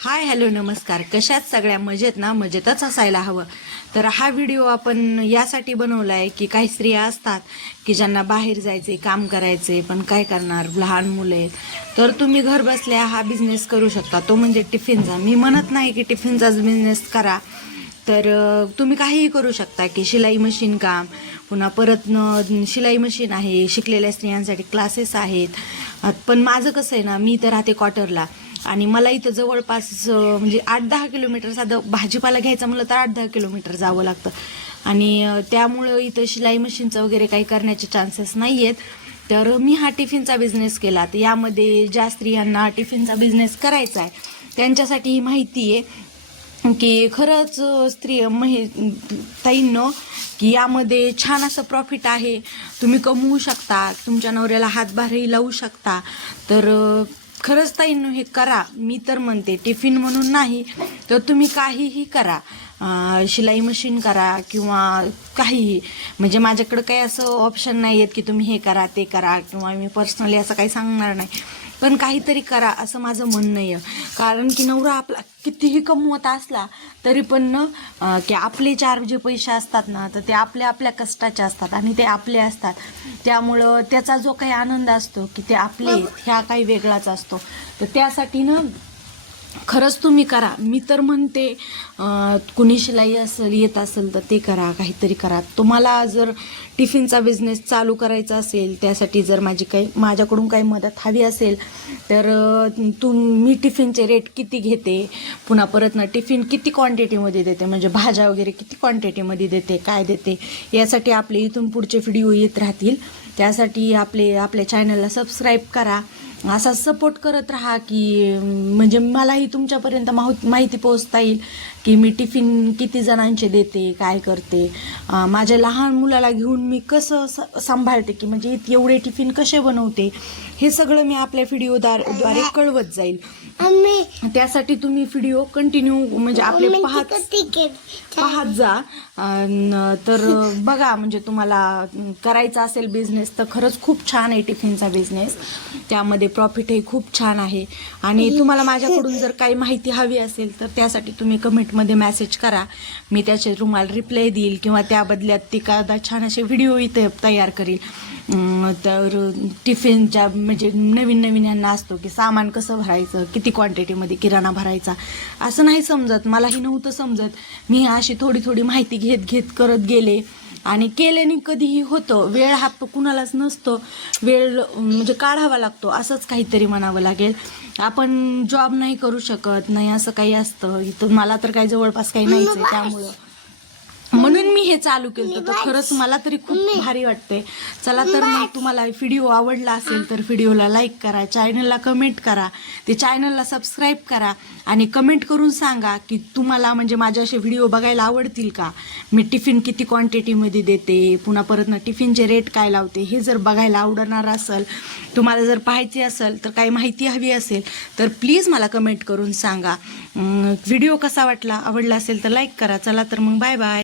Hi hello नमस्कार. कशात सगळ्या मजेत ना? मजेतच असायला हवं. तर हा व्हिडिओ आपण यासाठी बनवला आहे की काही स्त्रिया असतात की ज्यांना बाहेर जायचे, काम करायचे, पण काय करणार, लहान मुले. तर तुम्ही घर बसल्या हा बिझनेस करू शकता, तो म्हणजे टिफिनचा. मी म्हणत नाही की टिफिनचाच बिझनेस करा, तर तुम्ही काहीही करू शकता की शिलाई मशीन काम, पुन्हा परत शिलाई मशीन आहे, शिकलेल्या स्त्रियांसाठी क्लासेस आहेत. पण माझं कसं आहे ना, मी तर राहते क्वार्टरला आणि मला इथं जवळपास म्हणजे 8-10 किलोमीटर, साधं भाजीपाला घ्यायचा म्हणलं तर 8-10 किलोमीटर जावं लागतं. आणि त्यामुळं इथं शिलाई मशीनचं वगैरे काही करण्याचे चान्सेस नाही आहेत. तर मी हा टिफिनचा बिझनेस केला. तर यामध्ये ज्या स्त्रियांना टिफिनचा बिझनेस करायचा आहे त्यांच्यासाठी ही माहिती आहे की खरंच ताईंनो की यामध्ये छान असं प्रॉफिट आहे. तुम्ही कमवू शकता, तुमच्या नवऱ्याला हातभारही लावू शकता. तर खरंच ताईंनो हे करा. मी तर म्हणते टिफिन म्हणून नाही तर तुम्ही काहीही करा, शिलाई मशीन करा किंवा काहीही. म्हणजे माझ्याकडं काही असं ऑप्शन नाही आहेत की तुम्ही हे करा ते करा, किंवा मी पर्सनली असं काही सांगणार नाही, पण काहीतरी करा असं माझं म्हणणं आहे. कारण की नवरा आपला कितीही कमवत असला तरी पण ना की आपले चार जे पैसे असतात ना, तर ते आपल्या आपल्या कष्टाचे असतात आणि ते आपले असतात. त्यामुळं त्याचा जो काही आनंद असतो की ते आपले ह्या काही वेगळाच असतो. तर त्यासाठी ना खरंच तुम्ही करा. मी तर म्हणते कुणी शिलाई येत असेल तर ते करा, काहीतरी करा. तुम्हाला जर टिफिनचा बिझनेस चालू करायचा असेल, त्यासाठी जर माझ्याकडून काही मदत हवी असेल तर मी टिफिनचे रेट किती घेते, पुन्हा परत ना टिफिन किती क्वांटिटीमध्ये देते, म्हणजे भाज्या वगैरे किती क्वांटिटीमध्ये देते, काय देते, यासाठी आपले इथून पुढचे व्हिडिओ येत राहतील. त्यासाठी आपल्या चॅनलला सबस्क्राईब करा, असा सपोर्ट करत राहा की म्हणजे मलाही तुमच्यापर्यंत माहिती पोहोचता येईल की मी टिफिन किती जणांचे देते, काय करते. माझ्या लहान मुलाला घेऊन मी कसं सांभाळते, की म्हणजे एवढे टिफिन कसे बनवते, हे सगळं मी आपल्या व्हिडिओद्वारे कळवत जाईल. त्यासाठी तुम्ही व्हिडिओ कंटिन्यू म्हणजे आपले पाहत जा. तर बघा, म्हणजे तुम्हाला करायचा असेल बिझनेस तर खरंच खूप छान आहे टिफिनचा बिझनेस. त्यामध्ये प्रॉफिटही खूप छान आहे. आणि तुम्हाला माझ्याकडून जर काही माहिती हवी असेल तर त्यासाठी तुम्ही कमेंटमध्ये मेसेज करा, मी त्याचे तुम्हाला रिप्लाय देईल, किंवा त्या बदल्यात एखादा छान असे व्हिडिओ इथे तयार करील. तर टिफिनच्या म्हणजे नवीन यांना असतो की सामान कसं भरायचं, किती क्वांटिटीमध्ये किराणा भरायचा, असं नाही समजत. मलाही नव्हतं समजत. मी अशी थोडी माहिती घेत करत गेले आणि केल्याने कधीही होतं. वेळ हा कुणालाच नसतो, वेळ म्हणजे काढावा लागतो, असंच काहीतरी म्हणावं लागेल. आपण जॉब नाही करू शकत नाही, असं काही असतं. इथं मला तर काही जवळपास काही नाहीच आहे, त्यामुळं म्हणून मी हे चालू केलं. तर खरंच मला तरी खूप भारी वाटते. चला तर मग तुम्हाला व्हिडिओ आवडला असेल तर व्हिडिओला लाईक करा, चॅनलला कमेंट करा, ते चॅनलला सबस्क्राईब करा आणि कमेंट करून सांगा की तुम्हाला म्हणजे माझे असे व्हिडिओ बघायला आवडतील का, मी टिफिन किती क्वांटिटीमध्ये देते, पुन्हा परत ना टिफिनचे रेट काय लावते, हे जर बघायला आवडणार असेल, तुम्हाला जर पाहायची असेल, तर काही माहिती हवी असेल तर प्लीज मला कमेंट करून सांगा. व्हिडिओ कसा वाटला, आवडला असेल तर लाईक करा. चला तर मग बाय बाय.